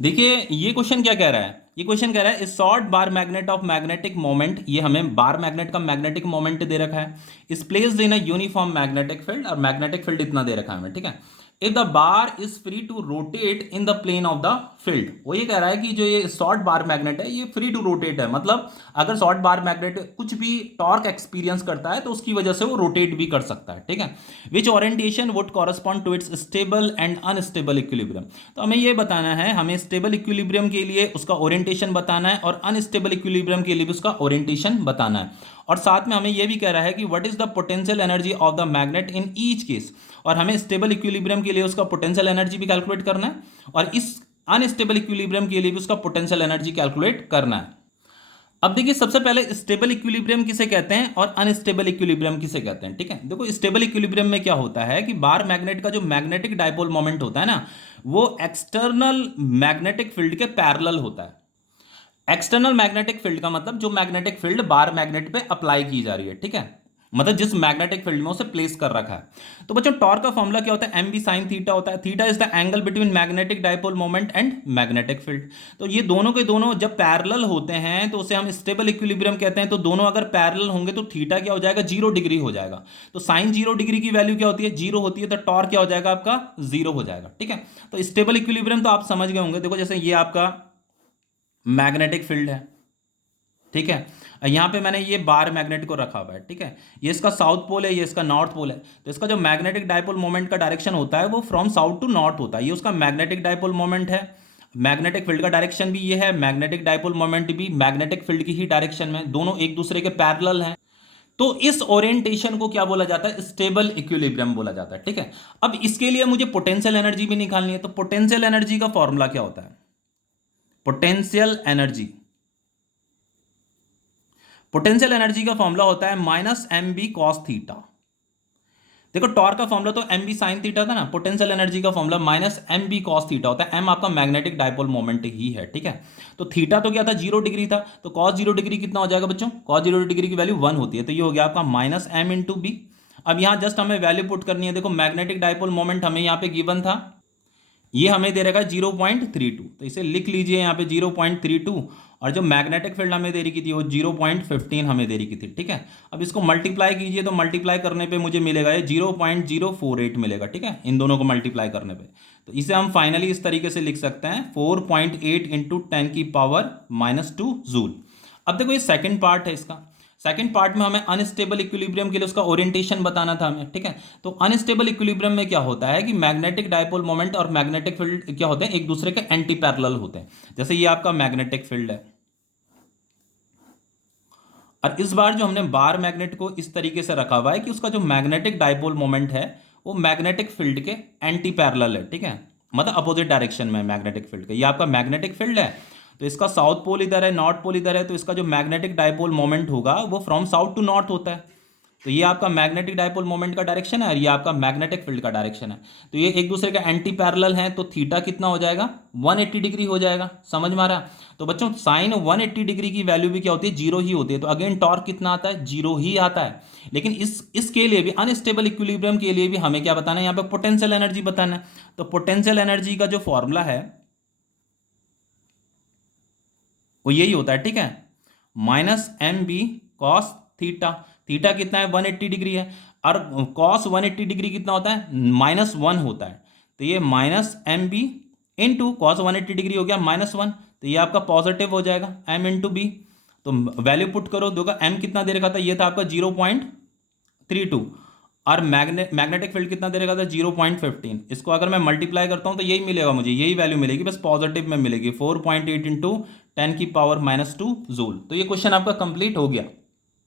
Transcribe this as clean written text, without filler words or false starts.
देखिए ये क्वेश्चन क्या कह रहा है, ये क्वेश्चन कह रहा है short bar magnet of magnetic moment, ये हमें बार मैग्नेट का मैग्नेटिक मोमेंट दे रखा है, is placed in a uniform magnetic field, और मैग्नेटिक फील्ड इतना दे रखा है हमें, ठीक है। If the bar is free to rotate in the plane of the field, वो ये कह रहा है कि जो ये शॉर्ट बार मैग्नेट है ये फ्री टू रोटेट है, मतलब अगर शॉर्ट बार मैग्नेट कुछ भी टॉर्क एक्सपीरियंस करता है तो उसकी वजह से वो रोटेट भी कर सकता है, ठीक है। Which orientation would correspond to its stable and unstable equilibrium, तो हमें ये बताना है, हमें स्टेबल इक्विलिब्रियम के लिए उसका ओरिएंटेशन बताना है और अनस्टेबल इक्विलिब्रियम के लिए भी उसका ओरिएंटेशन बताना है। और साथ में हमें यह भी कह रहा है कि what is the potential energy of the magnet in each case, और हमें स्टेबल इक्विलिब्रियम के लिए उसका पोटेंशियल एनर्जी भी कैलकुलेट करना है और इस अनस्टेबल इक्विलिब्रियम के लिए भी उसका पोटेंशियल एनर्जी कैलकुलेट करना है। अब देखिए सबसे पहले स्टेबल इक्विलिब्रियम किसे कहते हैं और अनस्टेबल इक्विलिब्रियम किसे कहते हैं, ठीक है। देखो स्टेबल इक्विलिब्रियम में क्या होता है कि बार मैग्नेट का जो मैग्नेटिक डाइपोल मोमेंट होता है ना, वो एक्सटर्नल मैग्नेटिक फील्ड के पैरेलल होता है। एक्सटर्नल मैग्नेटिक फील्ड का मतलब जो मैग्नेटिक फील्ड बार मैग्नेट पे अप्लाई की जा रही है, ठीक है, मतलब जिस मैग्नेटिक फील्ड में उसे प्लेस कर रखा है। तो बच्चों टॉर्क का फॉर्मूला क्या होता है, एम बी साइन थीटा होता है। Theta is the angle between magnetic dipole moment and magnetic field. तो ये दोनों के दोनों जब पैरेलल होते हैं तो उसे हम स्टेबल इक्विलिब्रियम कहते हैं। तो दोनों अगर पैरेलल होंगे तो थीटा क्या हो जाएगा, 0 डिग्री हो जाएगा। तो साइन 0 डिग्री की वैल्यू क्या होती है, 0 होती है, तो टॉर्क क्या हो जाएगा आपका, 0 हो जाएगा, ठीक है। तो स्टेबल इक्विलिब्रियम तो आप समझ गए होंगे। देखो जैसे ये आपका मैग्नेटिक फील्ड है, ठीक है, यहां पे मैंने ये बार मैग्नेट को रखा हुआ है, ठीक है, ये इसका साउथ पोल है, ये इसका नॉर्थ पोल है। तो इसका जो मैग्नेटिक डाइपोल मोमेंट का डायरेक्शन होता है वो फ्रॉम साउथ टू नॉर्थ होता है, ये उसका मैग्नेटिक डाइपोल मोमेंट है। मैग्नेटिक फील्ड का डायरेक्शन भी ये है, मैग्नेटिक डाइपोल मोमेंट भी मैग्नेटिक फील्ड की ही डायरेक्शन में, दोनों एक दूसरे के पैरेलल हैं। तो इस ओरिएंटेशन को क्या बोला जाता है, स्टेबल इक्विलिब्रियम बोला जाता है, ठीक है। अब इसके लिए मुझे पोटेंशियल एनर्जी भी निकालनी है। तो पोटेंशियल एनर्जी का फॉर्मूला क्या होता है, पोटेंशियल एनर्जी, पोटेंशियल एनर्जी का फॉर्मूला होता है minus M B cos theta. देखो टॉर्क का फॉर्मूला तो एम बी साइन थीटा था ना, पोटेंशियल एनर्जी का formula minus M B cos theta होता है। एम आपका मैग्नेटिक डाइपोल मोमेंट ही है, ठीक है। तो थीटा तो क्या था, 0 डिग्री था, तो कॉस 0 डिग्री कितना हो जाएगा बच्चों, कॉस 0 डिग्री की वैल्यू 1 होती है, तो ये हो गया आपका माइनस एम इंटू बी। अब यहाँ जस्ट हमें वैल्यू पुट करनी है। देखो मैग्नेटिक डाइपोल मोमेंट हमें यहाँ पे गिवन था, ये हमें दे रखा है 0.32, तो इसे लिख लीजिए यहाँ पे 0.32, और जो मैग्नेटिक फील्ड हमें दे रही थी वो 0.15 हमें दे रही थी, ठीक है। अब इसको मल्टीप्लाई कीजिए, तो मल्टीप्लाई करने पे मुझे मिलेगा ये 0.048 मिलेगा, ठीक है, इन दोनों को मल्टीप्लाई करने पे। तो इसे हम फाइनली इस तरीके से लिख सकते हैं 4.8 इंटू 10⁻⁻2 जूल। अब देखो ये सेकेंड पार्ट है इसका, सेकंड पार्ट में हमें अनस्टेबल इक्विलिब्रियम के लिए उसका ओरिएंटेशन बताना था हमें, ठीक है। तो अनस्टेबल इक्विलिब्रियम में क्या होता है कि मैग्नेटिक डाइपोल मोमेंट और मैग्नेटिक फील्ड क्या होते हैं, एक दूसरे के एंटी पैरेलल होते हैं। जैसे ये आपका मैग्नेटिक फील्ड है, और इस बार जो हमने बार मैग्नेट को इस तरीके से रखा हुआ है कि उसका जो मैग्नेटिक डाइपोल मोमेंट है वो मैग्नेटिक फील्ड के एंटी पैरेलल है, ठीक है, मतलब अपोजिट डायरेक्शन में मैग्नेटिक फील्ड के। ये आपका मैग्नेटिक फील्ड है, तो इसका साउथ पोल इधर है, नॉर्थ पोल इधर है, तो इसका जो मैग्नेटिक डाइपोल मोमेंट होगा वो फ्रॉम साउथ टू नॉर्थ होता है। तो ये आपका मैग्नेटिक डाइपोल मोमेंट का डायरेक्शन है और ये आपका मैग्नेटिक फील्ड का डायरेक्शन है। तो ये एक दूसरे का एंटी पैरेलल है, तो थीटा कितना हो जाएगा, 180 डिग्री हो जाएगा। समझ में आ रहा। तो बच्चों साइन 180 डिग्री की वैल्यू भी क्या होती है, 0 ही होती है। तो अगेन टॉर्क कितना आता है, 0 ही आता है। लेकिन इसके लिए भी अनस्टेबल इक्विलिब्रियम के लिए भी हमें क्या बताना है, यहाँ पे पोटेंशियल एनर्जी बताना है। तो पोटेंशियल एनर्जी का जो फॉर्मूला है वो यही होता है, ठीक है, minus M B cos theta. Theta कितना है, 180 डिग्री है, और कॉस 180 डिग्री कितना होता है, -1 होता है। तो ये minus M B into cos 180 degree हो गया -1, तो ये आपका पॉजिटिव हो जाएगा एम इंटू बी। तो वैल्यू पुट करो, देखो एम कितना दे रखा था, ये था आपका 0.32, और मैग्नेटिक फील्ड कितना दे रखा था, 0.15। इसको अगर मैं मल्टीप्लाई करता हूँ तो यही मिलेगा, मुझे यही वैल्यू मिलेगी, बस पॉजिटिव में मिलेगी, 4.8 इंटू 10⁻⁻2 जूल। तो ये क्वेश्चन आपका कंप्लीट हो गया।